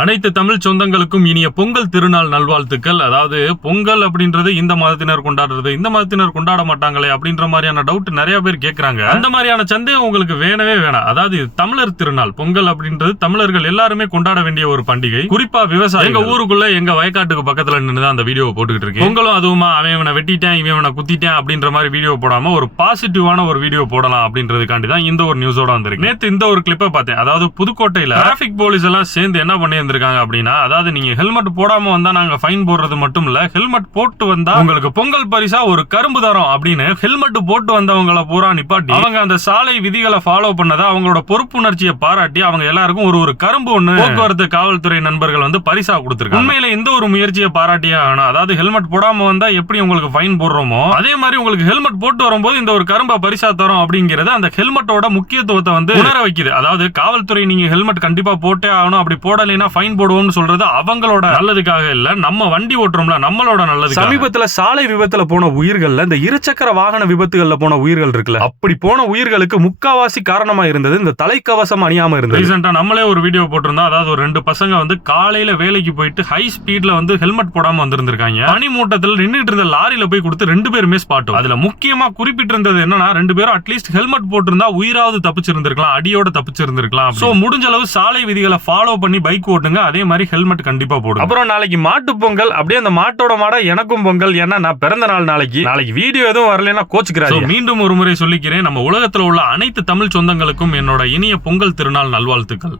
அனைத்து தமிழ் சொந்தங்களுக்கும் இனிய பொங்கல் திருநாள் நல்வாழ்த்துக்கள். அதாவது பொங்கல் அப்படின்றது இந்த மதத்தினர் கொண்டாடுறது, இந்த மதத்தினர் கொண்டாட மாட்டாங்களே அப்படின்ற மாதிரியான டவுட் நிறைய பேர் கேட்கறாங்க. அந்த மாதிரியான சந்தேகம் உங்களுக்கு வேணவே வேணாம். அதாவது தமிழர் திருநாள் பொங்கல் அப்படின்றது தமிழர்கள் எல்லாருமே கொண்டாட வேண்டிய ஒரு பண்டிகை. குறிப்பா விவசாயம். எங்க ஊருக்குள்ள எங்க வயக்காட்டுக்கு பக்கத்துல நின்று அந்த வீடியோ போட்டுக்கிட்டு இருக்கேன். பொங்கலும் அதுவுமா அவன் வெட்டிட்டேன் இவனை குத்திட்டேன் அப்படின்ற மாதிரி வீடியோ போடாம ஒரு பாசிட்டிவான ஒரு வீடியோ போடலாம் அப்படின்றதுக்காண்டி தான் இந்த ஒரு நியூஸோட வந்திருக்கு. நேத்து இந்த ஒரு கிளிப்பை பார்த்தேன். அதாவது புதுக்கோட்டையில டிராபிக் போலீஸ் எல்லாம் சேர்ந்து என்ன பண்ணி இருக்காங்க அப்படின்னா, அதாவது நீங்க ஹெல்மெட் போடாம வந்தா நாங்க ஃபைன் போடுறது மட்டும் இல்ல, ஹெல்மெட் போட்டு வந்தா உங்களுக்கு பொங்கல் பரிசா ஒரு கரும்பு தரோம் அப்படின்னு ஹெல்மெட் போட்டு வந்தவங்களை பூரா நிப்பாட்டி அவங்க அந்த சாலை விதிகளை ஃபாலோ பண்ணதா அவங்களோட பொறுப்புணர்ச்சியை பாராட்டி அவங்க எல்லாருக்கும் ஒரு கரும்பு ஒண்ணு போக்குவரத்து காவல்துறை நண்பர்கள் வந்து பரிசா கொடுத்திருக்காங்க. உண்மையில இந்த ஒரு முயற்சியை பாராட்டியே ஆகணும். அதாவது ஹெல்மெட் போடாம வந்தா எப்படி உங்களுக்கு ஃபைன் போடுறோமோ அதே மாதிரி உங்களுக்கு ஹெல்மெட் போட்டு வரும்போது இந்த ஒரு கரும்பை பரிசா தரோம் அப்படிங்கறது அந்த ஹெல்மெட்டோட முக்கியத்துவத்தை வந்து உணர வைக்குது. அதாவது காவல்துறை நீங்க ஹெல்மெட் கண்டிப்பா போட்டே ஆகணும், அப்படி போடலைன்னா ஃபைன் போடுவோம்னு சொல்றது அவங்களோட நல்லதுக்காக இல்ல, நம்ம வண்டி ஓட்டுறோம்ல நம்மளோட நல்லது. சமீபத்துல சாலை விபத்துல போன உயிர்கள்ல இந்த இருசக்கர வாகன விபத்துகள்ல போன உயிர்கள் இருக்குல்ல, அப்படி போன உயிர்களுக்கு முக்காவாசி காரணமா இருந்தது இந்த தலைக்கவசம் அணியாம இருந்தது. ரீசெண்டா நம்மளே ஒரு வீடியோ போட்டிருந்தோம். அதாவது ஒரு 2 பசங்க வந்து காலையில வேலைக்கு போயிட்டு ஹை ஸ்பீட்ல வந்து ஹெல்மெட் போடாம வந்திருந்திருக்காங்க. பனி மூட்டத்தில் நின்றுட்டு இருந்த லாரியில போய் கொடுத்து 2 பேருமே ஸ்பாட். அதுல முக்கியமா குறிப்பிட்டிருந்தது என்னன்னா 2 பேரும் அட்லீஸ்ட் ஹெல்மெட் போட்டிருந்தா உயிராவது தப்பிச்சிருந்திருக்கலாம், அடியோட தப்பிச்சிருந்திருக்கலாம். சோ முடிஞ்ச அளவு சாலை விதிகளை ஃபாலோ பண்ணி பைக் ஓட்டுங்க, அதே மாதிரி ஹெல்மெட் கண்டிப்பா போடுங்க. அப்புறம் நாளைக்கு மாட்டு பொங்கல், அப்படியே அந்த மாட்டோட மாட எனக்கும் பொங்கல். ஏன்னா நான் பிறந்த நாள் நாளைக்கு வீடியோ எதுவும் வரலன்னா கோச்சுக்கிறாங்க. மீண்டும் ஒரு முறை சொல்லிக்கிறேன், நம்ம உலகத்துல உள்ள அனைத்து தமிழ் சொந்தங்களுக்கும் என்னோட இனிய பொங்கல் திருநாள் நல்வாழ்த்துக்கள்.